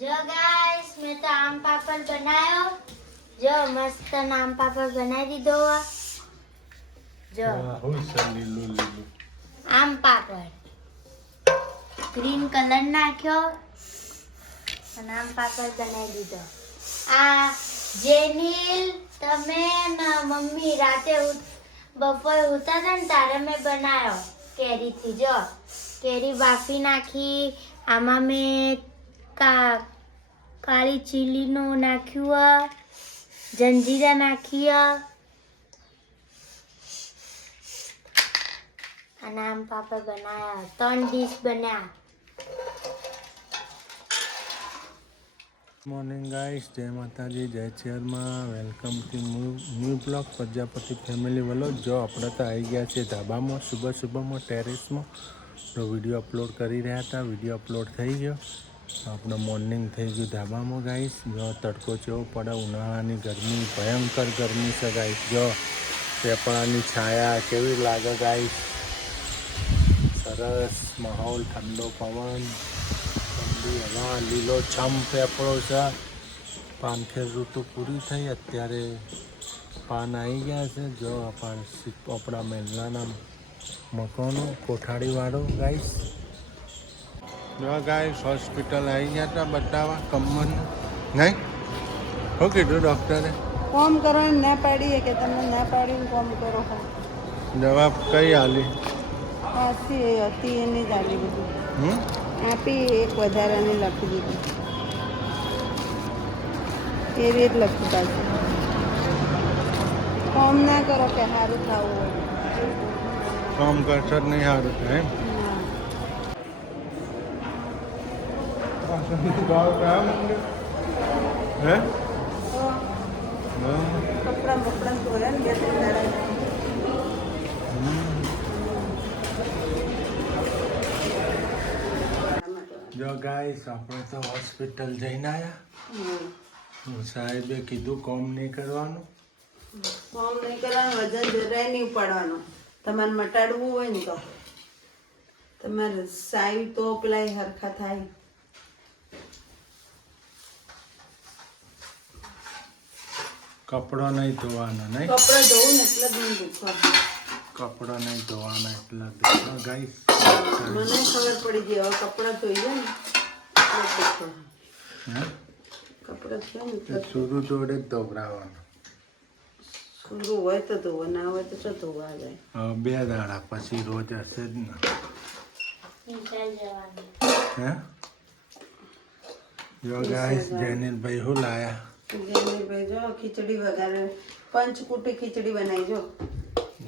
જો ગાઈસ મેં તો આમ પાપડ બનાવ્યો. જો મસ્ત આમ પાપડ બનાવી દીધો. જો આમ પાપડ ગ્રીન કલર નાખ્યો અને આમ પાપડ બનાવી દીધો. આ જેનિલ તમે ના મમ્મી રાતે બપોરે ઉતા હતા ને તારે મેં બનાવ્યો કેરીથી. જો કેરી બાફી નાખી. આમાં મેં કાળી ચીલીનું નાખ્યું, જંજીરા નાખ્યા અને આમ પાપડ બનાવ્યા. 3 ડીશ બન્યા. મોર્નિંગ ગાઈસ, જય માતાજી, જય ચેરમાં. Welcome to new blog Prajapati family vlog. જો આપણે તો આવી ગયા છે ધાબામાં, સુબહમાં ટેરેસમાં. તો વિડીયો અપલોડ કરી રહ્યા હતા. વિડીયો અપલોડ થઈ ગયો. આપણે મોર્નિંગ થઈ ગયું ધાબામાં ગાઈસ. જો તડકો જેવો પડે, ઉનાળાની ગરમી, ભયંકર ગરમી છે ગાઈસ. જો પેપળાની છાયા કેવી લાગે ગાઈસ. સરસ માહોલ, ઠંડો પવન, હવા, લીલો છમ પેપળો છે. પાનખેર ઋતુ પૂરી થઈ, અત્યારે પાન આવી ગયા છે. જો આપણા મહેલાના મકાનો, કોઠાડીવાળો ગાઈસ. જો ગાઈસ હોસ્પિટલ આવી ગયા હતા બતાવવા કમરનું. નહીં શું કીધું ડૉક્ટરે? કોમ કરવાની ના પાડીએ કે તમે ના પાડીને કોમ કરો. દવા કઈ આલી? પાછી હતી એની જ આલી બધી આપી. એક વધારાની લખી દીધી. એવી જ લખી પાછી. કોમ ના કરો કે સારું થવું હોય. કામ કરશો જ નહીં સારું થાય એમ. હે કપડાં બપડા ધોયા ને 2-3 દાડા. જો ગાઈસ આપણે તો હોસ્પિટલ જઈને આવ્યા. સાહેબે કીધું કોમ નહીં કરવાનું. કોમ નહીં કરવાનું, વજન જરાય નહીં ઉપાડવાનું. તમારે મટાડવું હોય ને તો તમારે સાઈ તો પેલા હરખા થાય. કપડો નહીં ધોવાનો. નહીં કપડાં ધોવું ને એટલે જ નહીં દુખવા. કપડો નહીં ધોવાનો એટલે દુખવા ગાઈસ. મને ખબર પડી ગઈ હવે કપડાં ધોઈએ ને એટલે દુખવા. હે કપડાં થયા ને તો સુરું જોડે જ ધોવરાવાનું. સુરું હોય તો ધોવા, ના હોય તો શું ધોવા જાય. હવે 2 દાડા પછી રોજ હશે જ ને. હે જો ગાઈસ જેનિલભાઈ શું લાયા? ભાઈ જો ખીચડી વઘારે, પંચકુટી ખીચડી બનાવી.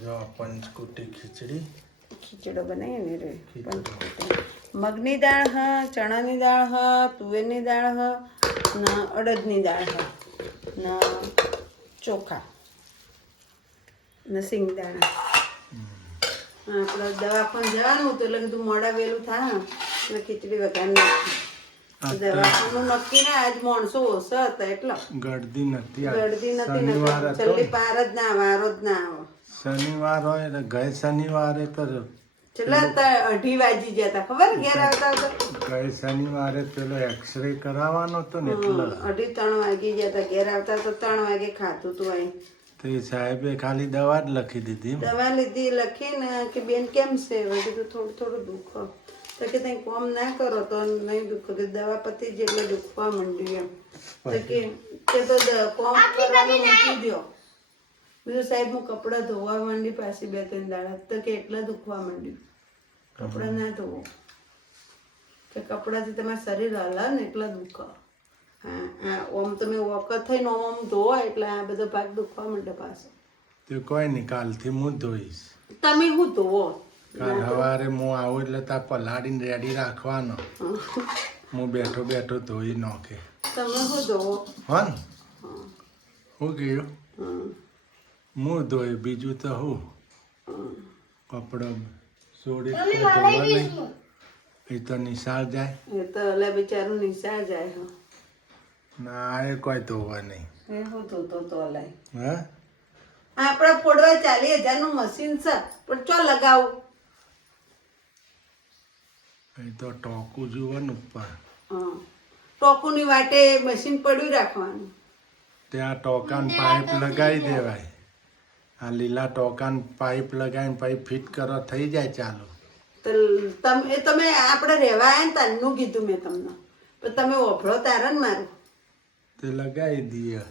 જો પંચકુટી ખીચડો બનાવીએ ને રે. પંચકુટી મગની દાળ હ, ચણાની દાળ હ, તુવેરની દાળ હ, ને અડદની દાળ હ, ને ચોખા ને સિંગદાણા. આપણે દવાખાને જવાનું તો એટલે કીધું મોડા વહેલું થાય એટલે ખીચડી વઘાર નાખી. દવાખાનું નક્કી ના, આજ માણસો ઓછા હતા એટલે ગળદી નથી. જલ્દી પાર જ ના આવે, વારો જ ના આવે. શનિવાર હોય એટલે ગઈ શનિવારે તો છેલ્લા 2:30 વાગી ગયા હતા ખબર ઘેર આવતા હતા. ગઈ શનિવારે પેલો એક્સરે કરાવવાનો હતો ને એટલે 2:30-3 વાગી ગયા હતા. ઘેર આવતા તો 3 વાગે ખાતું હતું. અહીં તો એ સાહેબે ખાલી દવા જ લખી દીધી. દવા લીધી, લખીને કે બેન કેમ છે? કીધું થોડું દુઃખ. તો કે તમે કોમ ના કરો તો નહીં દુઃખ. દવા પતી જ એટલે દુખવા માંડ્યું એમ. તો કે તો કોમ કરવાનું મૂકી દો. બીજું સાહેબ હું કપડાં ધોવા માંડી પાછી 2-3 દાડા. તો કે એટલા દુખવા માંડ્યું. કપડાં ના ધોવો કે કપડાથી તમારું શરીર હલા ને એટલા દુઃખ. હા ઓમ તમે વખત થઈને ઓમ ધોવો એટલે આ બધો ભાગ દુખવા માંડે પાછો. તો કોઈ નહીં, કાલથી હું ધોઈશ. તમે શું ધોવો? કાલ સવારે હું આવું એટલે તાર પલાળીને રેડી રાખવાનો. હું બેઠો ધોઈ નાખે. તમે શું ધોવો? હા ને શું કહ્યું? હું ધોઈ, બીજું તો હું કપડો છોડી ધોવા નહીં. એ તો નિશાળ જાય. એ તો એટલે બિચારું નિશા જાય. ના એ કોઈ ધોવા નહીં. એ શું ધોતો તો લાય. હા આપણે ફોડવા 40,000 નું મશીન છે પણ ચો લગાવું. એ તો ટોકું જુઓ ને ઉપર. ટોકુની વાટે મશીન પડ્યું રાખવાનું. ત્યાં ટોકાન પાઇપ લગાવી દેવાય. આ લીલા ટોકાન પાઇપ લગાવીને પછી ફિટ કરો થઈ જાય ચાલુ. તો તમે આપણે રહેવા આવ્યા ને તારનું કીધું મેં તમને, પણ તમે ઓભળો તારા ને મારું. તે લગાવી દઈએ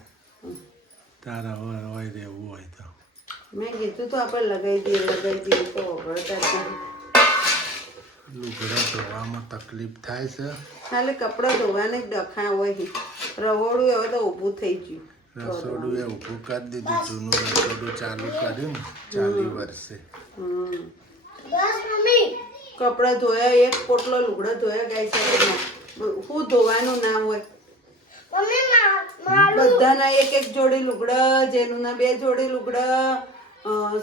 તારા હોય રહેવું હોય તો. મેં કીધું તો આપણે લગાવી દઈએ તો ઓભળો તાર. લુગડા ધોવામાં તકલીફ થાય છે. ખાલી કપડાં ધોવાને જ ડખા હોય. રવોડું હવે તો ઊભું થઈ ગયું. રસોડું એ ઊભું કરી દીધું. જૂનું રસોડું ચાલુ કર્યું ને 40 વર્ષે. કપડાં ધોયા, એક પોટલો લુગડા ધોયા ગાય છે. શું ધોવાનું નામ હોય? બધાના એક એક જોડી લુગડા, જેનુંના 2 જોડી લુગડા,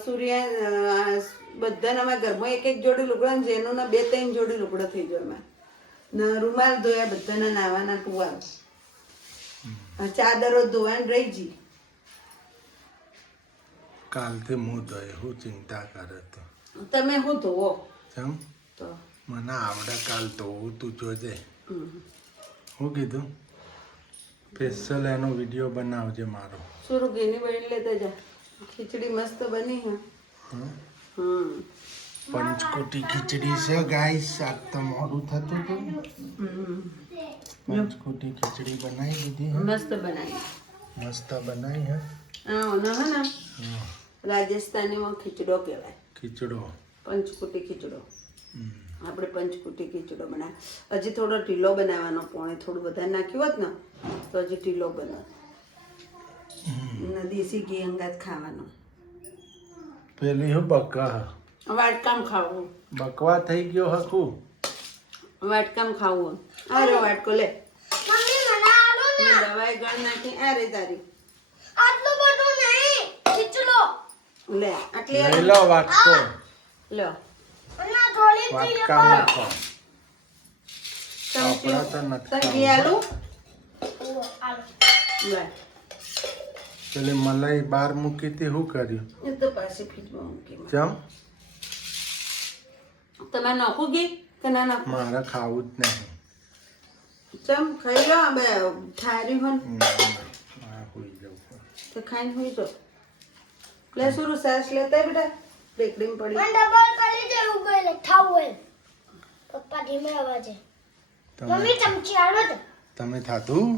સૂર્યા બધાના ઘરમાં એક એક જોડી લુગડા, જેનુંના 2-3 જોડી લુગડા થઈ જાય. ને રૂમાલ ધોયા બધાના નાવાના ટુવાલ. ચાદરો ધોવાની રહી જી. કાલથી હું ધોય. હું ચિંતા કરે તો તમે શું ધોવો? ચમ તો મને આવડે કાલ ધોવું. તું જોજે. હું કીધું સ્પેશિયલ એનો વિડીયો બનાવજે મારો. સુરુ ઘીની બની લેતા જા. ખીચડી મસ્ત બની હે. પંચકોટી ખીચડી છે ગાઈસ. આજ તો મોડું થતું હતું. પંચકોટી ખીચડી બનાવી દીધી. મસ્ત બનાવી. મસ્ત બનાવી હે. ને રાજસ્થાનીમાં ખીચડો કહેવાય. ખીચડો, પંચકુટી ખીચડો. આપણે પંચકુટી ખીચડો બનાવ. હજી થોડો ઢીલો બનાવવાનો. પોણે થોડું વધારે નાખ્યું હોત ને તો હજી ઢીલો બનાવ. દેશી ઘી અંગાત ખાવાનો. પેલી હું બકા વાટકામ ખાવું. બકવા થઈ ગયો હકું. વાટકામ ખાવું. આ રે વાટકો લે. મેં દવાઈ ગળ નાખી. આ રે તારી લે. આટલી લઈ લો વાટકો. લ્યો વાટકા મૂકો. આપણા તો નથી ઘી આલું. લે પેલી મલાઈ બહાર મૂકી હતી. શું કર્યું? એ તો પાછી ફ્રીજમાં મૂકી. ચમ તમે નાખું ઘી કે ના નાખું? મારે ખાવું જ નહીં. ચમ ખાઈ લો. બે ઠારી હોય હોઈ જવું. તો ખાઈને હોઈ તો લે. સુરુ સાસ લેતા બેટા. બેકડીમાં પડી. ડબલ કરી દે ઉગલે થાવું પપ્પા ધીમે અવાજે. મમ્મી ચમચી આલો તો તમે થાતું?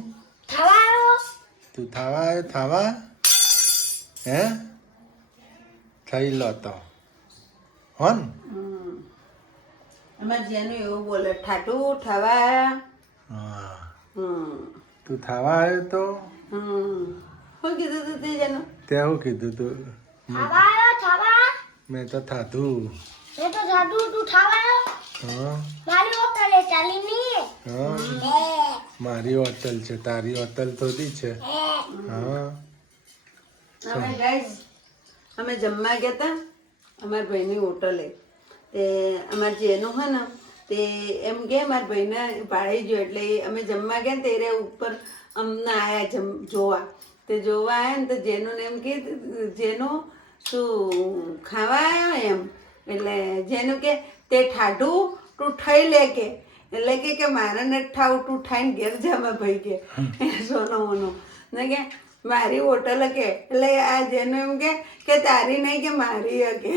થાવાયો તું થાવા આવ્યો? થાવા હે? થઈ લો તો હોન. એમાં જેનું એવું બોલે ઠાઠું ઠવા. હા તું હમ થાવા આવ્યો તો? શું કીધું તું તે જેનું? તે શું કીધું તું? થાવાયો થાવા મેં તો થાતું. મેં તો જાદુ તું થાવાયો હા મારી હોટલે ચાલી ની હા મારી હોટલ છે. તારી હોટલ થોડી છે. હા અમે ગાઈસ અમે જમવા ગયા હતા અમારા ભાઈની હોટલે. તે અમારા જેનું હોય ને તે એમ કે મારા ભાઈને ભાળી ગયો. એટલે અમે જમવા ગયા ને ત્યારે ઉપર અમને આવ્યા જોવા. તે જોવા આવ્યા ને તો જેનું એમ કે જેનું શું ખાવા આવ્યો એમ. એટલે જેનું કે તે ઠાઠું તું ઠઈ લે કે. એટલે કે મારે નથી ઠાવું, તું ઠાઈને ઘેર જામાં ભાઈ કે સોનો મોનો ને કે મારી હોટલ કે. એટલે આ જેનું એમ કે તારી નહીં કે મારી કે.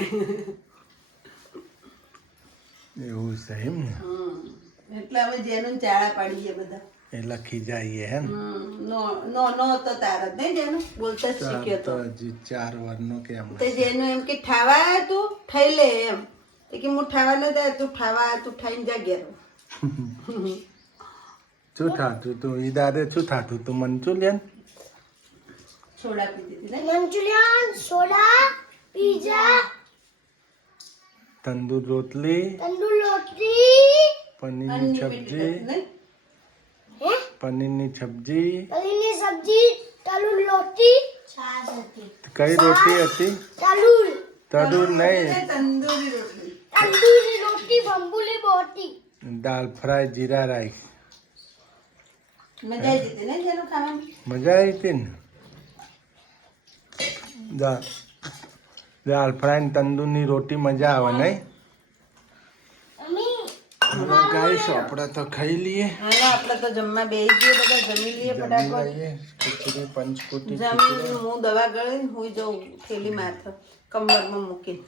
એવું છે એમ ને. એટલે અમે જેનું ચાળા પાડીએ બધા. એ લખી જઈએ હે ને. નો તો તારા જ નહીં જેનું બોલતા જ શીખ્યો તો તો. હજી 4 વર્ષનો કેમ તે જેનું એમ કે ઠાવા આવ્યો તું ઠઈ લે એમ. તે કે હું ઠાવા ન જાય તું ઠાવા તું ઠાઈને જા ઘેર. શું થાતું તું? ઈ દાદે શું થાતું તું? મંચુરિયન સોડા પી દીધી ને. મંચુરિયન સોડા પિઝા તંદૂર રોટલી, તંદૂર રોટલી પનીરની સબ્જી, હે પનીરની સબ્જી. તલીની સબ્જી તંદૂર રોટી છાશ હતી કઈ રોટી હતી? તંદૂર નહીં, તંદૂરી રોટલી. તંદૂરી રોટી બંબુલી બોટી દાલ ફ્રાય, જીરા રાઈસ. મજા આવી જતી ને જેનું ખાવાનું. મજા આવી હતી ને. દાલ ફ્રાય ને તંદૂરની રોટી મજા આવે નહીં? મમ્મી ગાઈસ આપણે તો ખાઈ લઈએ. હાલો આપણે તો જમવા બેસી ગઈએ, બધા જમી લઈએ ફટાફટ. લઈએ ખીચડી પંચકુટી જમીને હું દવા ગળીને હુઈ જાઉં થેલી માથે કમરમાં મૂકીને.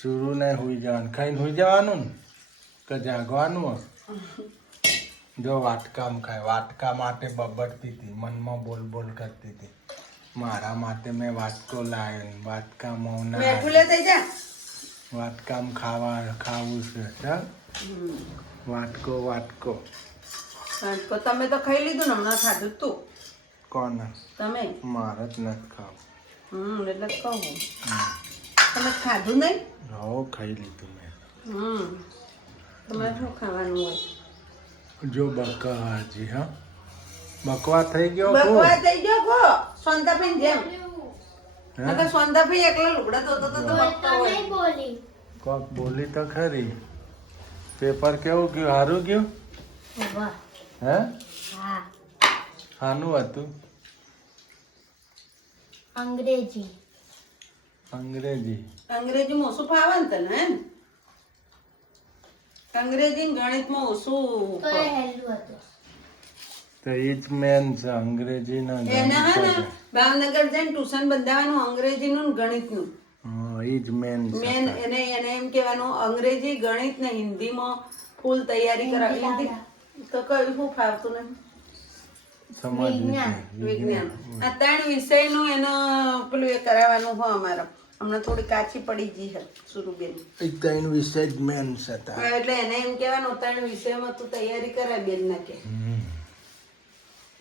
સુરુ ને હુઈ જવાનું, ખાઈને હુઈ જવાનું ને કે જાગવાનું હોય? જો વાટકામ ખાય, વાટકા માટે બબડતી હતી, મનમાં બોલ બોલ કરતી હતી. મારા માટે મેં વાટકો લાવ્યો, વાટકામાં મેઠું લે થઈ જા. વાટકામ ખાવું છે. ચાલ વાટકો વાટકો. તો તમે તો ખાઈ લીધું ને, હમણાં ખાધું જ તું. કોણ? તમે. મારે જ નથી ખાવું. એટલે જ કહું. તમે ખાધું નહીં? હો ખાઈ લીધું મેં. તમારે શું ખાવાનું હોય? જો બકા હાજી. હા બકવા થઈ ગયો. બકવા થઈ ગયો ગો સોનતાફી જેમ. નકર સોનતાફી એકલા લુગડા ધોતો તો બકવા હોય. નહીં બોલી. કોક બોલી તો ખરી. પેપર કેવું ગયું? સારું ગયું? વાહ. હે હા. સાનું હતું? અંગ્રેજી. અંગ્રેજી. અંગ્રેજીમાં ઓછું ફાવે ને તને હે ને? અંગ્રેજી ને ગણિતમાં ઓછું તો એ હેલું હતું. તો એ જ મેન છે અંગ્રેજી ના. એને હે ને ભાવનગર જઈને ટ્યુશન બંધાવાનું અંગ્રેજીનું ને ગણિતનું. એ જ મેન મેન એને એમ કહેવાનું અંગ્રેજી ગણિત ને હિન્દીમાં ફૂલ તૈયારી કરાવી. હિન્દી તો કયું શું ફાવતું નહીં. વિજ્ઞાન આ 3 વિષયનું એનો પેલું એ કરાવવાનું હોય અમારે. હમણાં થોડી કાચી પડી ગઈ છે સુરુબેન. 3 વિષય જ મેન છે. એટલે એને એમ કહેવાનું 3 વિષયમાં તું તૈયારી કરાય બેન ના કે.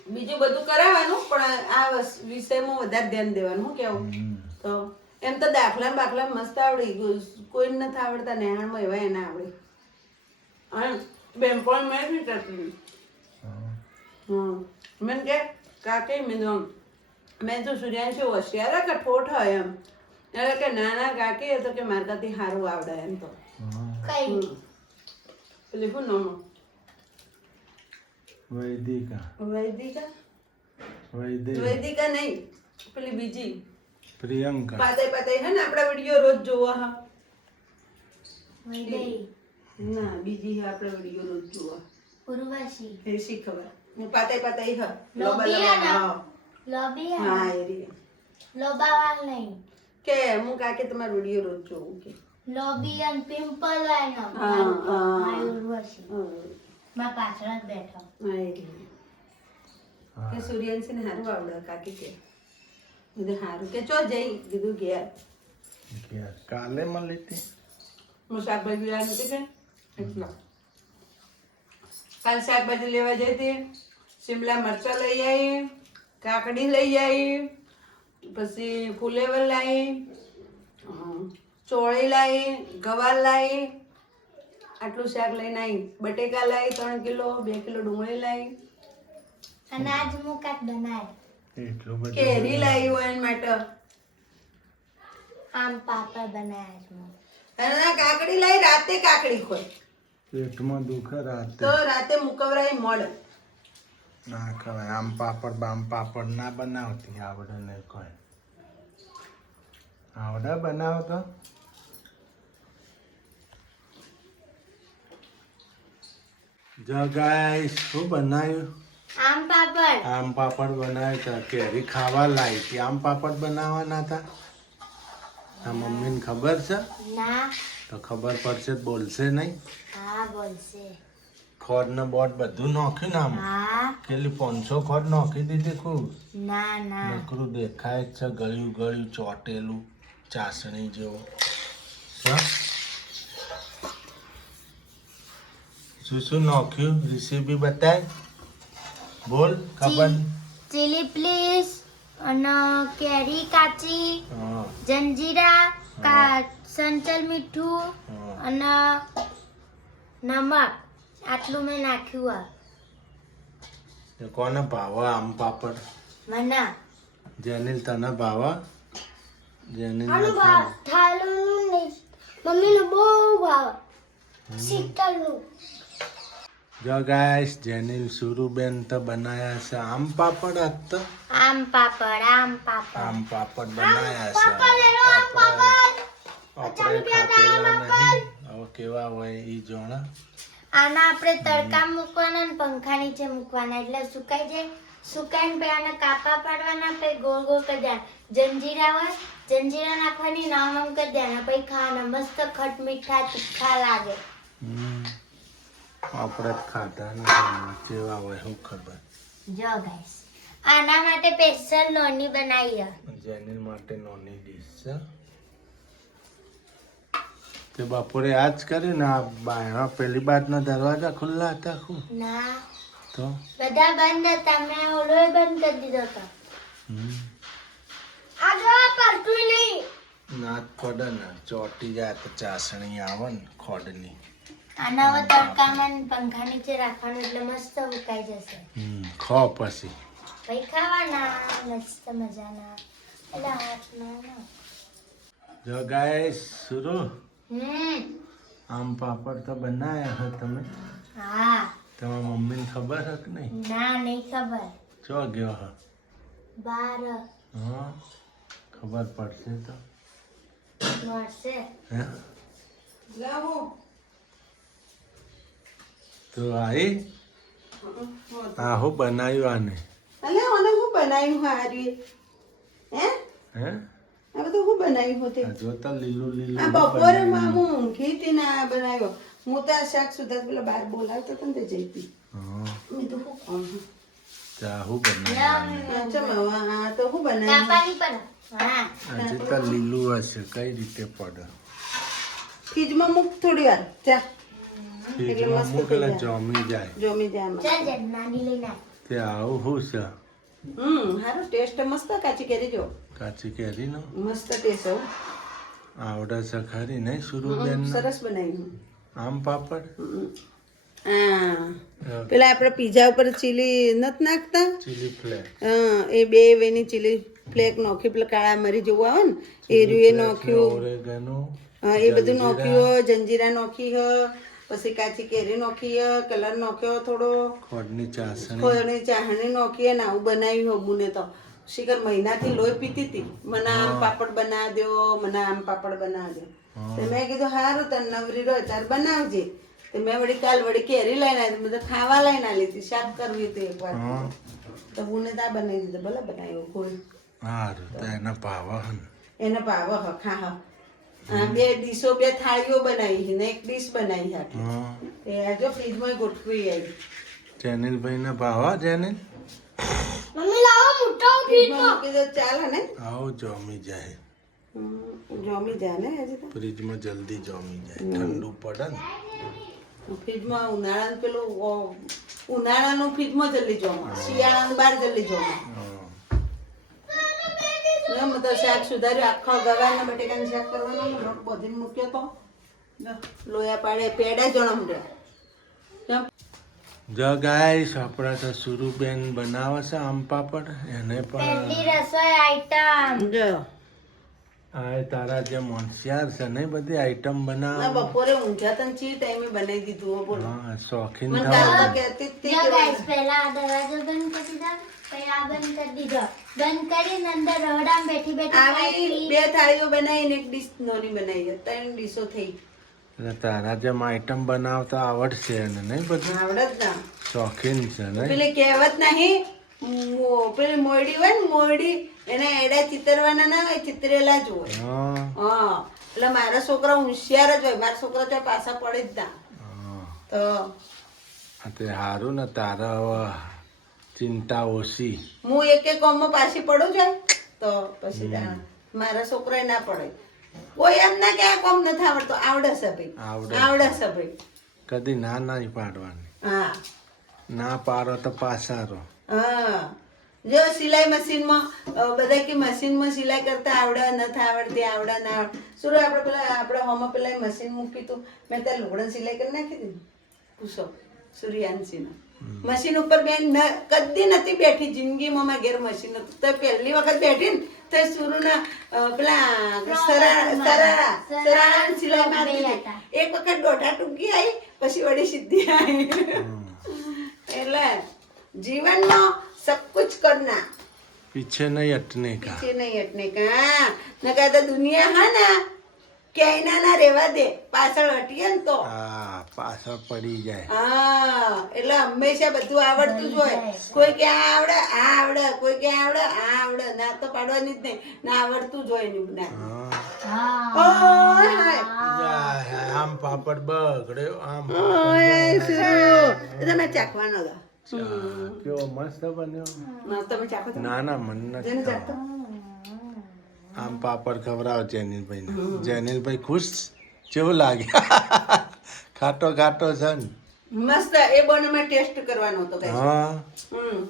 બીજું બધું કરાવવાનું પણ આ વિષયમાં વધારે ધ્યાન દેવાનું. શું કેવું? તો એમ તો દાખલા બાખલા મસ્ત આવડી ગયું, કોઈ નથી આવડતા. નેહાણમાં એવા એને આવડે. બેનપણ મેં બી કરતી. મેં કે કાકે મેં તો સૂર્યાંશી હોશિયાર કે ઠોઠ હોય એમ. એટલે કે નાના કાકી તો કે મારતાથી સારું આવડે એમ. તો કઈ પેલી શું નામ? વૈદિકા. વૈદિકા વૈદિક. વૈદિકા નહીં, પેલી બીજી પ્રિયંકા. પાતે પાતે હે ને આપણા વિડીયો રોજ જોવા. હા વૈદઈ. ના બીજી હે આપણા વિડીયો રોજ જોવા. ઉર્વશી. એ શી ખબર. પાતે પાતે હે લોબિયા. લોબિયા. હા એ રી લોબાવાલ નહીં. કે હું કાકે તમારો વિડીયો રોજ જોઉં કે લોબિયન પિમ્પલ લાઈનો. હા, હા. મારી ઉર્વશી. માં પાછળ જ બેઠો. હા એ રી કે સૂર્યાંશી ને સારું આવડે કાકી કે. કીધું સારું કે ચો જઈ કીધું ઘેર. કાલે મળી હતી. હું શાકભાજી લેવા નથી કે એટલો. કાલ શાકભાજી લેવા જઈ હતી. શિમલા મરચાં લઈ આવી, કાકડી લઈ આવી, પછી ફુલેવર લાવી, ચોળી લાવી, ગવાર લાવી. આટલું શાક લઈને આવી. બટેકા લાવી 3 કિલો, 2 કિલો ડુંગળી લાવી. અને આજ હું કાંઈક બનાય. એટલું બધું. કેરી લાવી હોય એના માટે. આમ પાપડ બનાયા છે. અને કાકડી લાવી. રાતે કાકડી ખોય પેટમાં દુખે રાતે. તો રાતે મુકવરાય મળે. ના ખવાય. આમ પાપડ બામ પાપડ ના બનાવતી આવડે નહીં કોઈ. આવડે બનાવો તો? જો ગાઈસ શું બનાવ્યું? આમ પાપડ. આમ પાપડ બનાવ્યા હતા. કેરી ખાવા લાવી હતી. આમ પાપડ બનાવવાના હતા. આ મમ્મીને ખબર છે? ના. તો ખબર પડશે તો બોલશે નહીં. હા બોલશે. ખોડ ને બોટ બધું નાખ્યું ને આમ. હા. કેટલી 500 ખોડ નાખી દીધી ખૂબ. ના ના. નકરું દેખાય જ છે. ગળ્યું ગળ્યું ચોટેલું ચાસણી જેવું. શું શું નાખ્યું? રેસીપી બતાય. બોલ ખબર. ચીલી પ્લીઝ અને કેરી કાચી, હા જંજીરા, સંચલ મીઠું અને નમક આટલું મેં નાખ્યું. આ એ કોને ભાવે આમ પાપડ? મને. જેનિલ તને ભાવે? જેનિલ આનું ભાવ થાળું નહીં, મમ્મીને બહુ ભાવ. શીતળનું. જો ગાઈસ જેનિલ સુરુબેન તો બનાયા છે આમ પાપડ. આજ તો આમ પાપડ. આમ પાપડ. આમ પાપડ બનાયા છે. પાપડ લેલો, આમ પાપડ. આપણે ખાધેલા નહીં. હવે હવે કેવા હોય એ જોણા. આના આપણે તડકા મૂકવાના ને પંખા નીચે મૂકવાના એટલે સુકાઈ જાય. સુકાઈને પછી આના કાપા પાડવાના, પછી ગોળ ગોળ કરી દેવાના. જંજીરા હોય, જંજીરા નાખવાની, નામ નામ કરી દેવાના, પછી ખાવાના. મસ્ત ખટ મીઠા તીખા લાગે. આપણે જ ખાતા નથી, કેવા હોય શું ખબર. જો ગાઈસ, આના માટે સ્પેશિયલ નોની બનાવી છે. જેની માટે નોની ડીશ છે. તે બપોરે આજ કર્યું ને, આ બાયણા પેલી બાજના દરવાજા ખુલ્લા હતા ખૂબ. ના, તો બધા બંધ હતા, મેં ઓલોય બંધ કરી દીધો હતો. આ જો પડતું નહીં. ના જ પડે ને, ચોટી જાય તો ચાસણી આવે ને ખોડની. આના હવે તડકામાં ને પંખા નીચે રાખવાનું એટલે મસ્ત ઉકાઈ જશે. ખો પછી પછી ખાવાના મસ્ત મજાના. એટલે હાથમાં ના. જો ગાઈસ સુરુ હમ આમ પાપડ તો બનાયા હે તમે. હા. તમારા મમ્મીને ખબર હે કે નહીં? ના, નહીં ખબર. ચો ગયો હે? બાર હા, ખબર પડશે તો. મળશે. હે લાવો તો આઈ આ હું બનાવ્યું આને. અલે મને હું બનાવ્યું હારી હે હે આ બધું હું બનાવ્યું હોતે આ જો તો લીલું લીલું આ બપોરે માં હું ઊંઘી હતી ને આ બનાવ્યો. હું તો આ શાક સુધા પેલા બહાર બોલાવતો હતો ને તે જઈતી. હા, મેં તો હું કોણ ચા હું બનાવ્યું ચમ આ તો હું બનાવ્યું કાપાની પણ. હા. આજે તો લીલું હશે, કઈ રીતે પડે? ફ્રીજમાં મૂક થોડી વાર ચા ફ્રીજમાં મોકલે જમી જાય. જોમી જાય ચાલ જન નાની લઈને આવ. તે આવું શું છે? હારું ટેસ્ટ મસ્ત કાચી કેરી જો કાચી કેરીનો મસ્ત ટેસ્ટ હો. આવડે છે ખરી નહીં સુરુબેન? સરસ બનાવ્યું. આમ પાપડ હા પેલા આપણે પીઝા ઉપર ચીલી નથી નાખતા ચીલી ફ્લેક. એ બે વેની ચીલી ફ્લેક નાખી પેલા કાળા મરી જેવું આવે ને એ રૂએ નાખ્યું. ઓરેગાનો એ બધું નાખ્યું. જંજીરા નાખી હ, પછી કાચી કેરી નાખી હ, કલર નાખ્યો થોડો, ખોડની ચાસણી, ખોળની ચાહણી નાખી ને આવું બનાવ્યું હબુને તો શિખર મહિનાથી લોહી પીતી હતી. મને આમ પાપડ બનાવી દો, મને આમ પાપડ બનાવી દો. તો મેં કીધું સારું તને નવરી રહો ત્યારે બનાવજે. તો મેં વળી કાલ વળી કેરી લઈને આવી, બધું ખાવા લઈને આવી હતી, શાક કરવી હતી એક વાર. તો બુને તા બનાવી દીધું, ભલે બનાવ્યો કોઈ સારું તો એના ભાવા હે ને. એને ભાવ હ ખા હ. બે ડીશો બે થાળીઓ બનાવી ને એક ડીશ બનાવી હતી. હા, એ જો ફ્રીજમાં ગોઠવી આવી. જેનિલભાઈ ના ભાવા જેનિલ મમ્મી લાવો મોટો ફ્રીજમાં મૂકી દો ચાલે ને. આવો જમી જાય. જમી જાય ને હજી તો. ફ્રીજમાં જલ્દી જમી જાય, ઠંડુ પડે ને. ફ્રીજમાં ઉનાળાનું પેલું ઉનાળાનું ફ્રીજમાં જલ્દી જમા, શિયાળાનું બહાર જલ્દી જમા. મેં તો શાક સુધાર્યું, આખા ગવારના બટેકાનું શાક કરવાનું, લોટ બધીને મૂક્યો તો લોયા પાડે પેડા જણમ રહ્યા. જો ગાઈસ આપણા તો સુરુબેન બનાવે છે આમ પાપડ. એને પણ પહેલી રસોઈ આઈટમ. જો આ તારા જે હોશિયાર છે ને બધી આઈટમ બનાવે. બપોરે ઊંઘ્યા તને ચી ટાઈમે બનાવી દીધું હો બોલો. હા, શોખીન મને થવા. કાલ તો કહેતી જ હતી જો કે ગાઈસ, પહેલા આ દરવાજો બંધ કરી દીધો, પછી આ બંધ કરી દીધો. બંધ કરીને અંદર રહોડામાં બેઠી બેઠી આવી બે થાળીઓ બનાવીને એક ડીશ નોની બનાવી, 3 ડીશો થઈ. એટલે તારા જેમ આઈટમ બનાવતા આવડશે એને નહીં બધું? આવડે જ ના. શોખીન છે નહીં? પેલી કહેવત નહીં, પેલી મોયડી હોય ને મોયડી, એને એડા ચિતરવાના ના હોય, ચિતરેલા જ હોય. હા, હા એટલે મારા છોકરા હોશિયાર જ હોય, મારા છોકરા તો પાછા પડે જ ના. હા. તો આ તે સારું ને, તારા હવે ચિંતા ઓછી. હું એક કોમમાં પાછી પડું છું તો પછી મારા છોકરા ના પડે. કોઈ એમ ના કે આ કોમ નથી આવડતો, આવડે છે ભાઈ, આવડે છે ભાઈ. કદી ના નહીં પાડવાની. હા ના પાડો તો પાછારો. હા જો સિલાઈ મશીનમાં બધા કે મશીનમાં સિલાઈ કરતા આવડે નથી આવડતી, આવડે ના આવડે. શું આપણે પેલા આપણે હોમાં પેલા મશીન મૂકી હતું, મેં ત્યાં લુગડા સિલાઈ કરી નાખી દીધી. પૂછો સૂર્યાંશીને મશીન ઉપર બેન કદી નથી બેઠી જિંદગીમાં. મારા ઘેર મશીન હતું તો પહેલી વખત બેઠી ને તો સુરુના પેલા સરાળાની સિલાઈ મારતી હતી. એક વખત દોઢા ટૂંકી આવી, પછી વળી સીધી આવી. એટલે જીવનમાં सब कुछ करना, पीछे नहीं हटने का. पीछे नहीं हटने का. न कहता दुनिया है ना ક્યાંય ના રહેવા દે, પાછળ હટીએ ને તો. હા પાછળ પડી જાય. હા એટલે હંમેશા બધું આવડતું જ હોય. કોઈ કે આ આવડે આ આવડે, કોઈ કે આવડે આ આવડે, ના તો પાડવાની જ નહીં, ના આવડતું જ હોય એનું જ્ઞાન. હા ઓય હાય. જાય. આમ પાપડ બગડ્યો આમ ઓય સુરુ. એ તમે ચાખવાનો હતો. કેવો મસ્ત બન્યો. ના, તમે ચાખો તો. ના ના મન જેને નથી ચાખતો. આમ પાપડ ખવડાવો જેનિલભાઈ ને. જેનિલભાઈ ખુશ કેવું લાગે? ખાટો ખાટો છે ને. મસ્ત. એ બંનેમાં ટેસ્ટ કરવાનો હતો guys. હા હમ.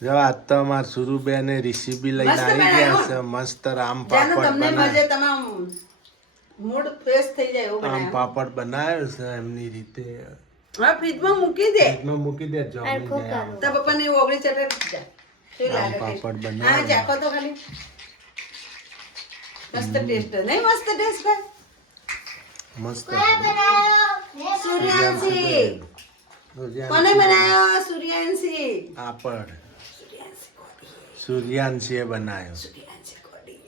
જો આજ તો અમાર સુરુબેન રેસીપી લઈને મસ્ત આવી બનાવ્યો. ગયા છે. મસ્ત આમ જાનો પાપડ તમને બનાવ્યો. મજે તમામ મૂડ ફ્રેશ થઈ જાય એવું આમ બનાવ્યો. પાપડ બનાવ્યો છે એમની રીતે. હા, ફ્રીજમાં મૂકી દે. ફ્રીજમાં મૂકી દે જમી જાય આમ. તારા પપ્પાને ઓગળી ચટે જા. કેવું આમ લાગે પાપડ taste? બનાવ્યો. હા, ચાખો તો ખાલી. મસ્ત ટેસ્ટ નહીં? મસ્ત ટેસ્ટ ભાઈ. મસ્ત સૂર્યાંશી. કોને બનાવ્યો? સૂર્યાંશી. પાપડ સૂર્યાંશીએ બનાવ્યો. સૂર્યાંશી કોડી.